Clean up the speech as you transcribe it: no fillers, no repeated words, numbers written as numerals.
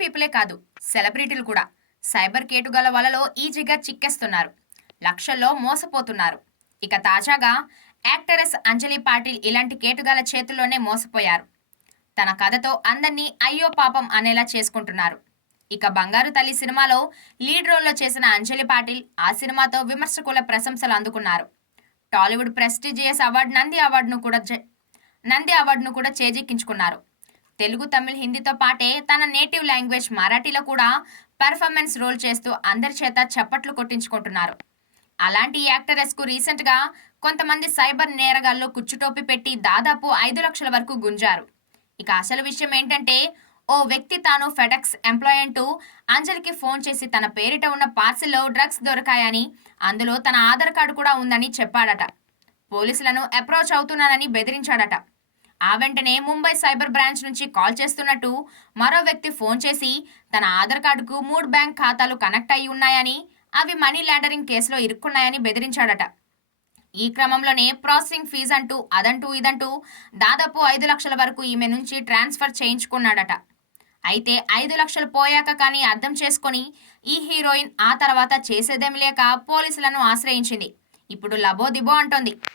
పీపులే కాదు, సెలబ్రిటీలు కూడా సైబర్ కేటుగాల వలలో ఈజీగా చిక్కేస్తున్నారు. లక్షల్లో మోసపోతున్నారు. ఇక తాజాగా యాక్టరెస్ అంజలి పాటిల్ ఇలాంటి కేటుగాల చేతుల్లోనే మోసపోయారు. తన కథతో అందర్నీ అయ్యో పాపం అనేలా చేసుకుంటున్నారు. ఇక బంగారు తల్లి సినిమాలో లీడ్ రోల్లో చేసిన అంజలి పాటిల్ ఆ సినిమాతో విమర్శకుల ప్రశంసలు అందుకున్నారు. టాలీవుడ్ ప్రెస్టీజియస్ అవార్డు నంది అవార్డును కూడా చేజిక్కించుకున్నారు. తెలుగు, తమిళ్, హిందీతో పాటే తన నేటివ్ లాంగ్వేజ్ మరాఠీలో కూడా పెర్ఫార్మెన్స్ రోల్ చేస్తూ అందరి చేత చప్పట్లు కొట్టించుకుంటున్నారు. అలాంటి ఈ యాక్టరెస్కు రీసెంట్గా కొంతమంది సైబర్ నేరగాళ్లు కుచ్చుటోపి పెట్టి దాదాపు 5 లక్షల వరకు గుంజారు. ఇక అసలు విషయం ఏంటంటే, ఓ వ్యక్తి తాను ఫెడెక్స్ ఎంప్లాయ్ అంటూ అంజలికి ఫోన్ చేసి తన పేరిట ఉన్న పార్సిల్లో డ్రగ్స్ దొరికాయని, అందులో తన ఆధార్ కార్డు కూడా ఉందని చెప్పాడట. పోలీసులను అప్రోచ్ అవుతున్నానని బెదిరించాడట. ఆ వెంటనే ముంబై సైబర్ బ్రాంచ్ నుంచి కాల్ చేస్తున్నట్టు మరో వ్యక్తి ఫోన్ చేసి తన ఆధార్ కార్డుకు 3 బ్యాంక్ ఖాతాలు కనెక్ట్ అయి ఉన్నాయని, అవి మనీ లాండరింగ్ కేసులో ఇరుక్కున్నాయని బెదిరించాడట. ఈ క్రమంలోనే ప్రాసెసింగ్ ఫీజు అంటూ అదంటూ ఇదంటూ దాదాపు 5 లక్షల వరకు ఈమె నుంచి ట్రాన్స్ఫర్ చేయించుకున్నాడట. అయితే 5 లక్షలు పోయాక కానీ అర్థం చేసుకొని ఈ హీరోయిన్ ఆ తర్వాత చేసేదేమి లేక పోలీసులను ఆశ్రయించింది. ఇప్పుడు లబోదిబో అంటోంది.